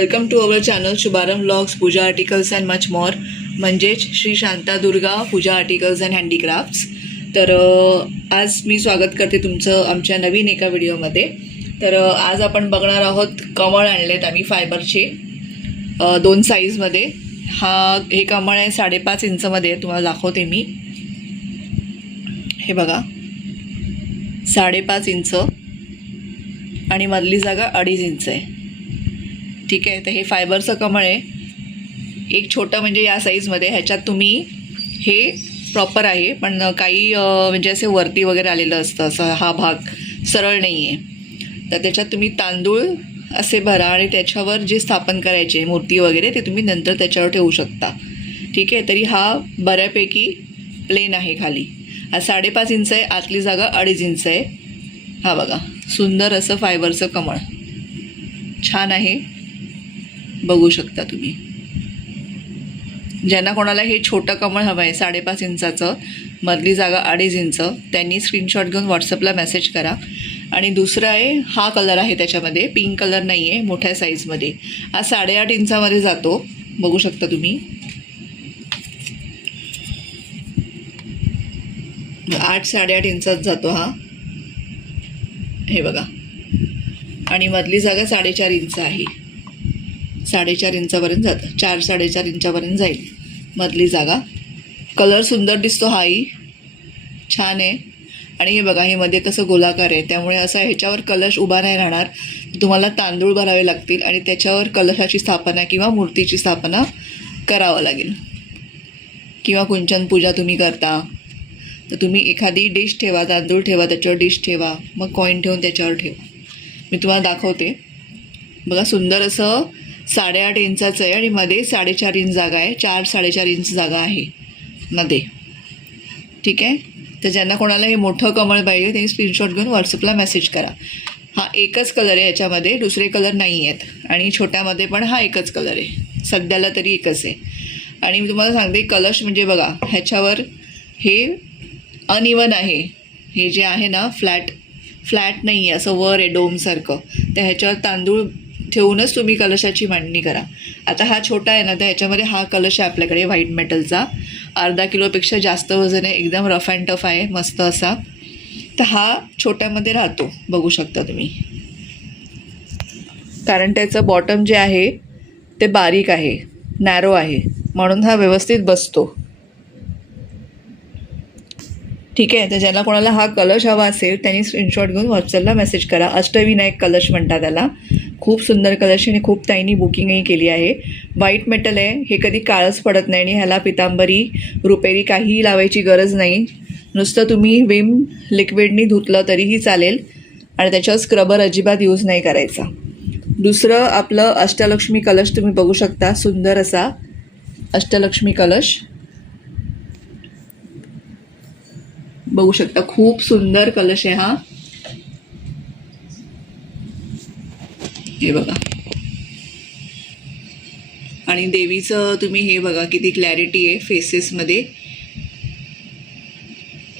Welcome to our channel Shubharambh vlogs, puja articles and much more, म्हणजेच Shri Shantadurga puja articles and handicrafts. तर आज मी स्वागत करते तुमचं आमच्या नवीन एका व्हिडिओमध्ये. तर आज आपण बघणार आहोत कमळ आणलेत आम्ही फायबरचे 2 साईजमध्ये. हे कमळ आहे 5.5 इंचमध्ये, तुम्हाला दाखवते मी. हे बघा 5.5 इंच आणि मधली जागा 2.5 इंच आहे. ठीक आहे. तर हे फायबरचं कमळ आहे. एक छोटं म्हणजे या साईजमध्ये, ह्याच्यात तुम्ही हे प्रॉपर आहे, पण काही म्हणजे असे वरती वगैरे आलेलं असतं, असं हा भाग सरळ नाही आहे. तर त्याच्यात तुम्ही तांदूळ असे भरा आणि त्याच्यावर जे स्थापन करायचे मूर्ती वगैरे ते तुम्ही नंतर त्याच्यावर ठेवू शकता. ठीक आहे. तरी हा बऱ्यापैकी प्लेन आहे. खाली हा 5.5 इंच आहे, आतली जागा 2.5 इंच आहे. हा बघा सुंदर असं फायबरचं कमळ, छान आहे, बघू शकता तुम्ही. ज्यांना कोणाला हे छोटं कमळ हवं आहे 5.5 इंचाचं, मधली जागा 2.5 इंच, त्यांनी स्क्रीनशॉट घेऊन व्हॉट्सअपला मेसेज करा. आणि दुसरं आहे, हा कलर आहे त्याच्यामध्ये, पिंक कलर नाही आहे, मोठ्या साईजमध्ये. हा 8.5 इंचामध्ये जातो, बघू शकता तुम्ही. 8-8.5 इंचात जातो हा, हे बघा. आणि मधली जागा 4.5 इंच आहे. 4.5 इंचापर्यंत जातं, 4-4.5 इंचापर्यंत जाईल मधली जागा. कलर सुंदर दिसतो, हाही छान आहे. आणि हे बघा, हे मध्ये कसं गोलाकार आहे, त्यामुळे असं ह्याच्यावर कलश उभा नाही राहणार. तुम्हाला तांदूळ भरावे लागतील आणि त्याच्यावर कलशाची स्थापना किंवा मूर्तीची स्थापना करावं लागेल. किंवा कुंचन पूजा तुम्ही करता तर तुम्ही एखादी डिश ठेवा, तांदूळ ठेवा, त्याच्यावर डिश ठेवा, मग कॉईन ठेवून त्याच्यावर ठेवा. मी तुम्हाला दाखवते. बघा सुंदर असं 8.5 इंचाचं आहे आणि मध्ये 4.5 इंच जागा आहे. 4-4.5 इंच जागा आहे मध्ये. ठीक आहे. तर ज्यांना कोणाला हे मोठं कमळ पाहिजे त्यांनी स्क्रीनशॉट घेऊन व्हॉट्सअपला मेसेज करा. हा एकच कलर आहे ह्याच्यामध्ये, दुसरे कलर नाही आहेत. आणि छोट्यामध्ये पण हा एकच कलर आहे, सध्याला तरी एकच आहे. आणि मी तुम्हाला सांगते, कलश म्हणजे बघा ह्याच्यावर हे अनइवन आहे. हे जे आहे ना फ्लॅट नाही आहे, असं वर आहे डोमसारखं. तर ह्याच्यावर तांदूळ ठेवूनच तुम्ही कलशाची मांडणी करा. आता हा छोटा आहे ना, तर ह्याच्यामध्ये हा कलश आहे आपल्याकडे व्हाईट मेटलचा, 1/2 किलोपेक्षा जास्त वजन आहे, एकदम रफ अँड टफ आहे, मस्त असा. तर हा छोट्यामध्ये राहतो, बघू शकता तुम्ही. कारण त्याचं बॉटम जे आहे ते बारीक आहे, नॅरो आहे, म्हणून हा व्यवस्थित बसतो. ठीक आहे. तर ज्याला कोणाला हा कलश हवा असेल त्यांनी स्क्रीनशॉट घेऊन व्हॉट्सअपला मेसेज करा. अष्टविनायक कलश म्हणतात त्याला. खूप सुंदर कलश आणि खूप ताईंनी बुकिंगही केली आहे. व्हाईट मेटल आहे, हे कधी काळच पडत नाही आणि ह्याला पितांबरी रुपेरी काहीही लावायची गरज नाही. नुसतं तुम्ही विम लिक्विडनी धुतलं तरीही चालेल आणि त्याच्यावर स्क्रबर अजिबात यूज नाही करायचा. दुसरं आपलं अष्टलक्ष्मी कलश तुम्ही बघू शकता, सुंदर असा अष्टलक्ष्मी कलश बघू शकता. खूप सुंदर कलश आहे हा, हे बघा. आणि देवीचं तुम्ही हे बघा किती क्लॅरिटी आहे फेसेसमध्ये.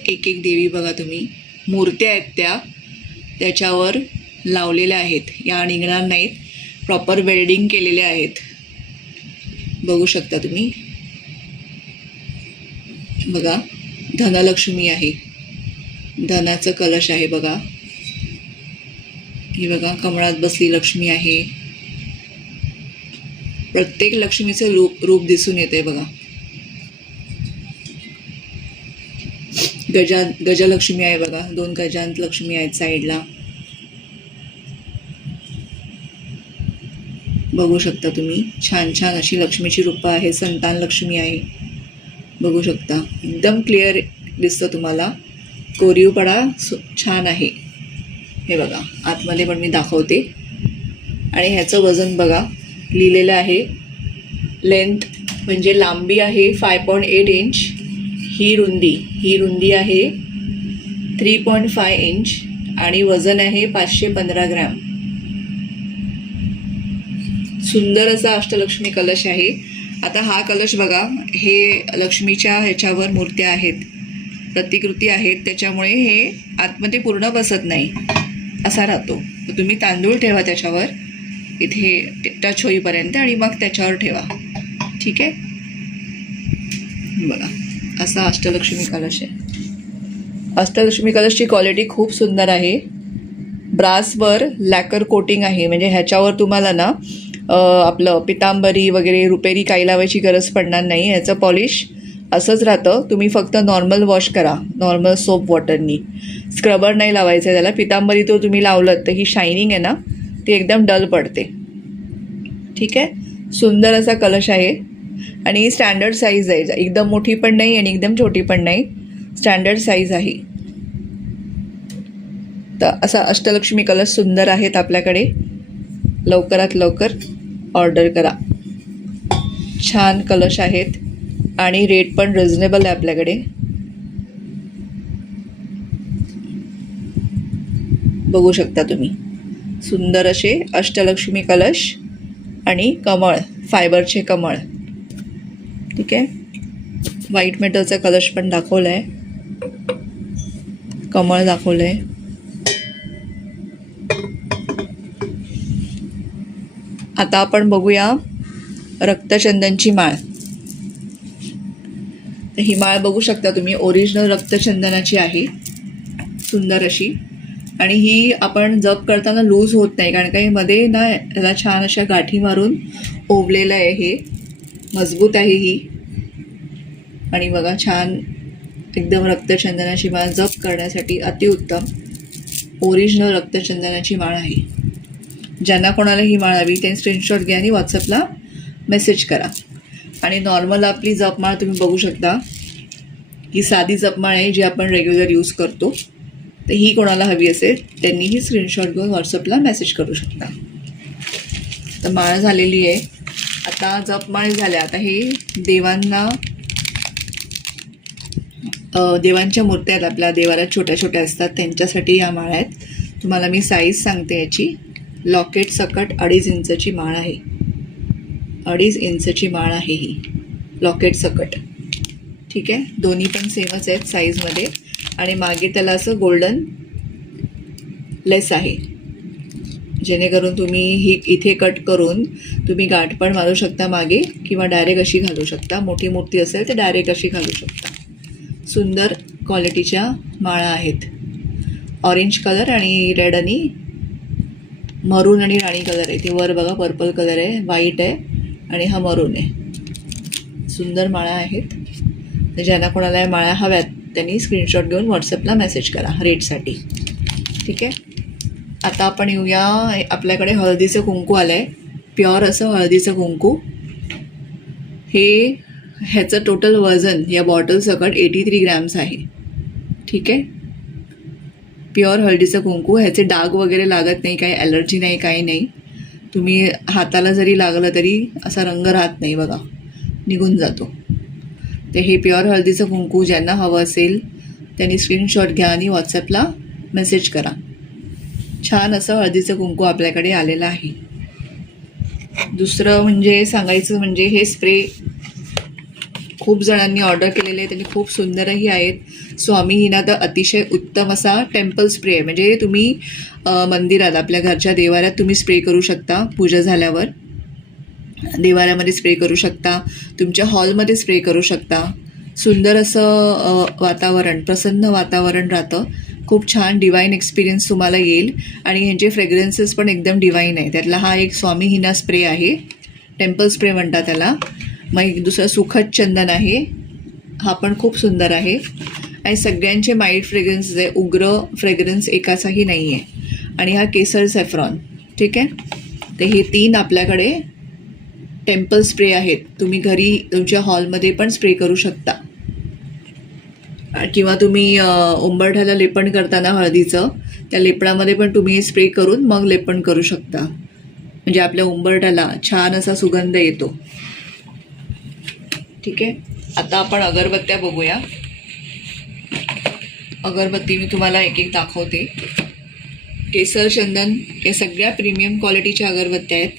एक देवी बघा तुम्ही, मूर्त्या आहेत त्याच्यावर लावलेल्या आहेत, या निघणार नाहीत, प्रॉपर वेल्डिंग केलेल्या आहेत, बघू शकता तुम्ही. बघा धनलक्ष्मी आहे, धनाचं कलश आहे बघा. ही बघा कमळात बसली लक्ष्मी आहे. प्रत्येक लक्ष्मीचं रूप दिसून येते बघा. गजलक्ष्मी आहे बघा, 2 गजांत लक्ष्मी आहेत साईडला, बघू शकता तुम्ही. छान छान अशी लक्ष्मीची रूपं आहे. संतान लक्ष्मी आहे, बघू शकता. एकदम क्लिअर दिसतं तुम्हाला, कोरीवपणा छान आहे. हे बघा आतमध्ये पण मी दाखवते. आणि ह्याचं वजन बघा लिहिलेलं आहे. लेंथ म्हणजे लांबी आहे 5.8 इंच, ही रुंदी आहे 3.5 इंच आणि वजन आहे 515 ग्रॅम. सुंदर असा अष्टलक्ष्मी कलश आहे. आता हा कलश बघा, हे लक्ष्मीच्या ह्याच्यावर मूर्त्या आहेत, प्रतिकृती आहेत, त्याच्यामुळे हे आतमध्ये पूर्ण बसत नाही, असा राहतो. तर तुम्ही तांदूळ ठेवा त्याच्यावर इथे टच होईपर्यंत आणि मग त्याच्यावर ठेवा. ठीक आहे. बघा असा अष्टलक्ष्मी कलश आहे. अष्टलक्ष्मी कलशची क्वालिटी खूप सुंदर आहे. ब्रासवर लॅकर कोटिंग आहे, म्हणजे ह्याच्यावर तुम्हाला ना आपलं पितांबरी वगैरे रुपेरी काही लावायची गरज पडणार नाही. ह्याचं पॉलिश असंच राहतं. तुम्ही फक्त नॉर्मल वॉश करा, नॉर्मल सोप वॉटरनी. स्क्रबर नाही लावायचं आहे त्याला. पितांबरी तो तुम्ही लावलं तर ही शायनिंग आहे ना ती एकदम डल पडते. ठीक आहे. सुंदर असा कलश आहे आणि स्टँडर्ड साईज आहे. एकदम मोठी पण नाही आणि एकदम छोटी पण नाही, स्टँडर्ड साईज आहे. तर असा अष्टलक्ष्मी कलश सुंदर आहेत आपल्याकडे. लवकरात लवकर ऑर्डर करा. छान कलश आहेत आणि रेट पण रिझनेबल आहे आपल्याकडे. बघू शकता तुम्ही सुंदर असे अष्टलक्ष्मी कलश आणि कमळ, फायबरचे कमळ. ठीक आहे. व्हाईट मेटलचा कलश पण दाखवला आहे, कमळ दाखवलं आहे. आता आपण बघूया रक्तचंदनची माळ. तर ही माळ बघू शकता तुम्ही, ओरिजिनल रक्तचंदनाची आहे, सुंदर अशी. आणि ही आपण जप करताना लूज होत नाही, कारण काही मध्ये ना याला छान अशा गाठी मारून ओवलेलं आहे. हे मजबूत आहे ही. आणि बघा छान एकदम रक्तचंदनाची माळ जप करण्यासाठी अतिउत्तम ओरिजिनल रक्तचंदनाची माळ आहे. ज्यांना कोणाला ही माळ हवी त्यांनी स्क्रीनशॉट घ्या आणि व्हॉट्सअपला मेसेज करा. आणि नॉर्मल आपली जपमाळ तुम्ही बघू शकता, ही साधी जपमाळ आहे जी आपण रेग्युलर यूज करतो. तर ही कोणाला हवी असेल त्यांनी ही स्क्रीनशॉट घेऊन व्हॉट्सअपला मेसेज करू शकता. तर माळ झालेली आहे. आता जपमाळ झाल्या. आता हे देवांच्या मूर्त्या आहेत आपल्या देवाला, छोट्या छोट्या असतात, त्यांच्यासाठी या माळा आहेत. तुम्हाला मी साईज सांगते याची. लॉकेट सकट 2.5 इंचची माळ आहे. 2.5 इंचची माळ आहे ही लॉकेट सकट. ठीक आहे. दोन्ही पण सेमच आहेत साईजमध्ये. आणि मागे त्याला असं गोल्डन लेस आहे, जेणेकरून तुम्ही ही इथे कट करून तुम्ही गाठ पण मारू शकता मागे, किंवा डायरेक्ट अशी घालू शकता. मोठी मूर्ती असेल तर डायरेक्ट अशी घालू शकता. सुंदर क्वालिटीच्या माळा आहेत. ऑरेंज कलर आणि रेड आणि मरून आणि राणी कलर आहे. ते वर बघा पर्पल कलर आहे, व्हाईट आहे आणि हा मरून आहे. सुंदर माळा आहेत. तर ज्यांना कोणाला या माळा हव्यात त्यांनी स्क्रीनशॉट घेऊन व्हॉट्सअपला मेसेज करा रेटसाठी. ठीक आहे. आता आपण येऊया, आपल्याकडे हळदीचं कुंकू आलं आहे, प्युअर असं हळदीचं कुंकू. ह्याचं टोटल वजन या बॉटल सकट 83 ग्रॅम्स आहे. ठीक आहे. प्युअर हळदीचं कुंकू. ह्याचे डाग वगैरे लागत नाही, काही ॲलर्जी नाही, काही नाही. तुम्ही हाताला जरी लागलं तरी असा रंग राहत नाही बघा, निघून जातो. ते हे प्युअर हळदीचं कुंकू ज्यांना हवं असेल त्यांनी स्क्रीनशॉट घ्या आणि व्हॉट्सअपला मेसेज करा. छान असं हळदीचं कुंकू आपल्याकडे आलेलं आहे. दुसरं म्हणजे सांगायचं म्हणजे हे स्प्रे खूप जणांनी ऑर्डर केलेले आहेत आणि खूप सुंदरही आहेत. स्वामीहीना तर अतिशय उत्तम असा टेम्पल स्प्रे आहे. म्हणजे तुम्ही मंदिरात आपल्या घरच्या देवाऱ्यात तुम्ही स्प्रे करू शकता. पूजा झाल्यावर देवाऱ्यामध्ये स्प्रे करू शकता, तुमच्या हॉलमध्ये स्प्रे करू शकता. सुंदर असं वातावरण, प्रसन्न वातावरण राहतं. खूप छान डिवाईन एक्सपिरियन्स तुम्हाला येईल. आणि ह्यांचे फ्रेग्रन्सेस पण एकदम डिवाईन आहे. त्यातला हा एक स्वामीहीना स्प्रे आहे, टेम्पल स्प्रे म्हणतात त्याला. मग एक दुसरा सुखद चंदन आहे, हा पण खूप सुंदर आहे. आणि सगळ्यांचे माइल्ड फ्रेग्रन्सेस आहे, उग्र फ्रेग्रन्स एकाचाही नाही आहे. आणि हा केसर सॅफ्रॉन. ठीक आहे. तर हे 3 आपल्याकडे टेम्पल स्प्रे आहेत. तुम्ही घरी तुमच्या हॉलमध्ये पण स्प्रे करू शकता, किंवा तुम्ही उंबरठ्याला लेपन करताना हळदीचं त्या लेपणामध्ये पण तुम्ही स्प्रे करून मग लेपन करू शकता. म्हणजे आपल्या उंबरठ्याला छान असा सुगंध येतो. ठीक आहे. आता आपण अगरबत्त्या बघूया. अगरबत्ती मी तुम्हाला एक एक दाखवते. केसर चंदन, या सगळ्या प्रीमियम क्वालिटीच्या अगरबत्त्या आहेत.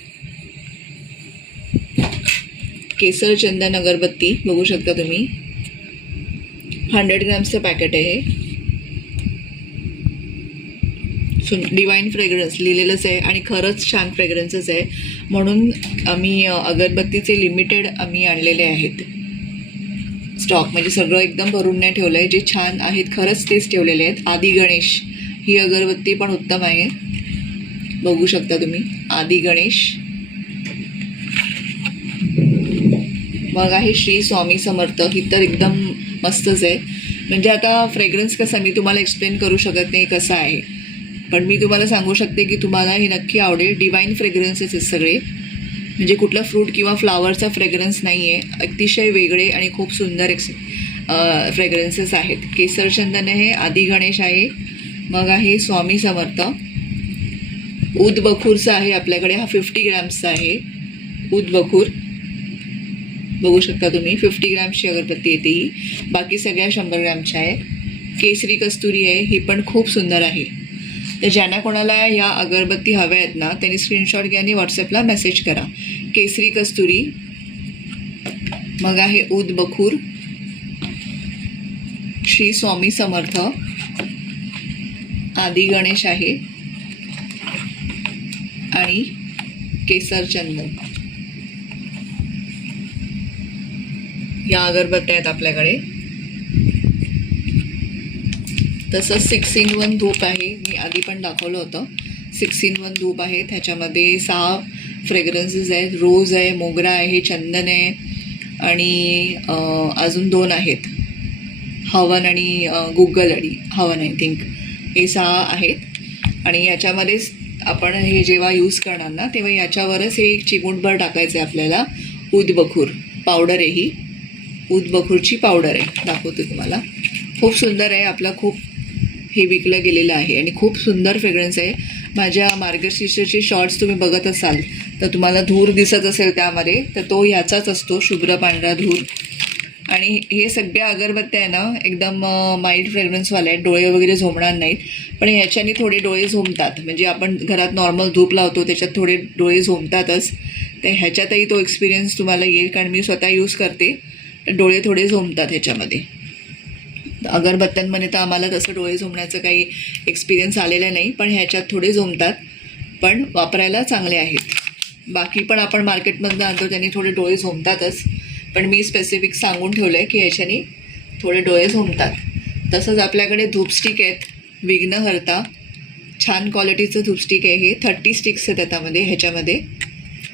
केसर चंदन अगरबत्ती बघू शकता तुम्ही. 100 ग्रॅम्सचं पॅकेट आहे हे. डिवाईन फ्रेग्रन्स लिहिलेलंच आहे आणि खरंच छान फ्रेग्रन्सच आहे. म्हणून आम्ही अगरबत्तीचे लिमिटेड आम्ही आणलेले आहेत स्टॉक. म्हणजे सगळं एकदम भरून नाही ठेवलं आहे. जे छान आहेत खरंच तेच ठेवलेले आहेत. आदि गणेश ही अगरबत्ती पण उत्तम आहे, बघू शकता तुम्ही. आदि गणेश. मग आहे श्री स्वामी समर्थ. ही तर एकदम मस्तच आहे. म्हणजे आता फ्रेग्रन्स कसा मी तुम्हाला एक्सप्लेन करू शकत नाही कसं आहे, पण मी तुम्हाला सांगू शकते की तुम्हाला हे नक्की आवडेल. डिवाईन फ्रेग्रन्सेस आहेत सगळे, म्हणजे कुठला फ्रूट किंवा फ्लावरचा फ्रेग्रन्स नाही आहे. अतिशय वेगळे आणि खूप सुंदर फ्रेग्रन्सेस आहेत. केसर चंदन आहे, आदि गणेश आहे, मग आहे स्वामी समर्थ. उद बखूरचा आहे आपल्याकडे, हा 50 ग्रॅम्सचा आहे उद बखूर. बघू शकता तुम्ही 50 ग्रॅम्सची अगरबत्ती येते ही. बाकी सगळ्या 100 ग्रॅमच्या आहे. केसरी कस्तुरी आहे, ही पण खूप सुंदर आहे. तर ज्यांना कोणाला या अगरबत्ती हव्या आहेत ना त्यांनी स्क्रीनशॉट घ्या आणि व्हॉट्सअपला मेसेज करा. केसरी कस्तुरी, मग आहे उद बखूर, श्री स्वामी समर्थ, आदि गणेश आहे आणि केसर चंदन. या अगरबत्त्या आहेत आपल्याकडे. तसंच 6-in-1 धूप आहे, मी आधी पण दाखवलं होतं. 6-in-1 धूप आहे, त्याच्यामध्ये 6 फ्रेग्रन्सेस आहेत. रोज आहे, मोगरा आहे, चंदन आहे आणि अजून 2 आहेत, हवन आणि गुग्गल आणि हवन आय थिंक. हे 6 आहेत आणि याच्यामध्येच आपण हे जेव्हा यूज करणार ना तेव्हा याच्यावरच हे एक चिमूटभर टाकायचं आहे आपल्याला. उद बखूर पावडर आहे ही, उद बखूरची पावडर आहे, दाखवते तुम्हाला. खूप सुंदर आहे. आपला खूप हे विकलं गेलेलं आहे आणि खूप सुंदर फ्रेग्रन्स आहे. माझ्या मार्गशीर्षचे शॉर्ट्स तुम्ही बघत असाल तर तुम्हाला धूर दिसत असेल त्यामध्ये, तर तो ह्याचाच असतो, शुभ्र पांढरा धूर. आणि हे सगळ्या अगरबत्त्या आहे ना एकदम माइल्ड फ्रेग्रन्सवाल्या आहेत, डोळे वगैरे झोमणार नाहीत. पण ह्याच्याने थोडे डोळे झोमतात, म्हणजे आपण घरात नॉर्मल धूप लावतो त्याच्यात थोडे डोळे झोमतातच. तर ह्याच्यातही तो एक्सपिरियन्स तुम्हाला येईल, कारण मी स्वतः यूज करते. तर डोळे थोडे झोमतात ह्याच्यामध्ये. अगरबत्त्यांमध्ये तर आम्हाला तसं डोळे झोमण्याचं काही एक्सपिरियन्स आलेलं नाही, पण ह्याच्यात थोडे झोमतात, पण वापरायला चांगले आहेत. बाकी पण आपण मार्केटमधून आणतो त्यांनी थोडे डोळे झोमतातच, पण मी स्पेसिफिक सांगून ठेवलं आहे की ह्याच्याने थोडे डोळे झोमतात. तसंच आपल्याकडे धूपस्टिक आहेत, विघ्नहर्ता, छान क्वालिटीचं धूपस्टिक आहे हे. 30 स्टिक्स आहेत त्यामध्ये, ह्याच्यामध्ये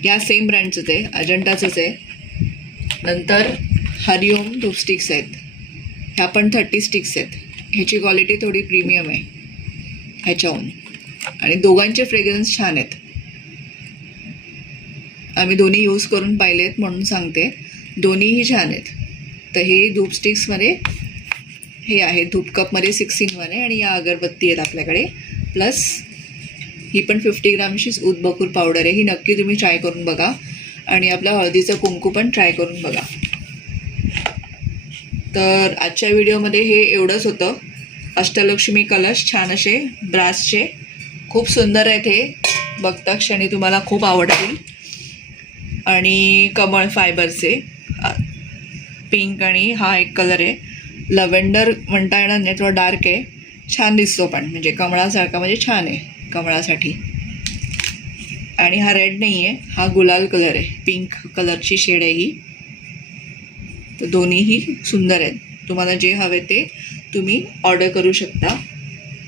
या सेम ब्रँडचंच आहे, अजंटाचंच आहे. नंतर हरिओम धूपस्टिक्स आहेत, ह्या पण 30 स्टिक्स आहेत. ह्याची क्वालिटी थोडी प्रीमियम आहे ह्याच्याहून आणि दोघांचे फ्रेग्रन्स छान आहेत. आम्ही दोन्ही यूज करून पाहिले आहेत म्हणून सांगते, दोन्हीही छान आहेत. तर हे धूपस्टिक्समध्ये हे आहे, धूपकपमध्ये 6-in-1 आहे आणि या अगरबत्ती आहेत आपल्याकडे. प्लस ही पण 50 ग्रॅमचीच उद बखूर पावडर आहे, ही नक्की तुम्ही ट्राय करून बघा. आणि आपलं हळदीचं कुंकू पण ट्राय करून बघा. तर आजच्या व्हिडिओमध्ये हे एवढंच होतं. अष्टलक्ष्मी कलश छान असे ब्रासचे, खूप सुंदर आहेत हे, बघता क्षणी तुम्हाला खूप आवडतील. आणि कमळ फायबरचे, पिंक आणि हा एक कलर आहे, लव्हेंडर म्हणता येणार नाही, थोडा डार्क आहे, छान दिसतो पण, म्हणजे कमळासारखा, म्हणजे छान आहे कमळासाठी. आणि हा रेड नाही आहे, हा गुलाल कलर आहे, पिंक कलरची शेड आहे ही. तर दोन्हीही सुंदर आहेत. तुम्हाला जे हवे ते तुम्ही ऑर्डर करू शकता.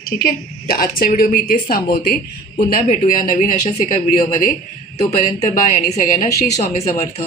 ठीक आहे. तर आजचा व्हिडिओ मी इथेच थांबवते. पुन्हा भेटूया नवीन अशाच एका व्हिडिओमध्ये. तोपर्यंत बाय आणि सगळ्यांना श्री स्वामी समर्थ.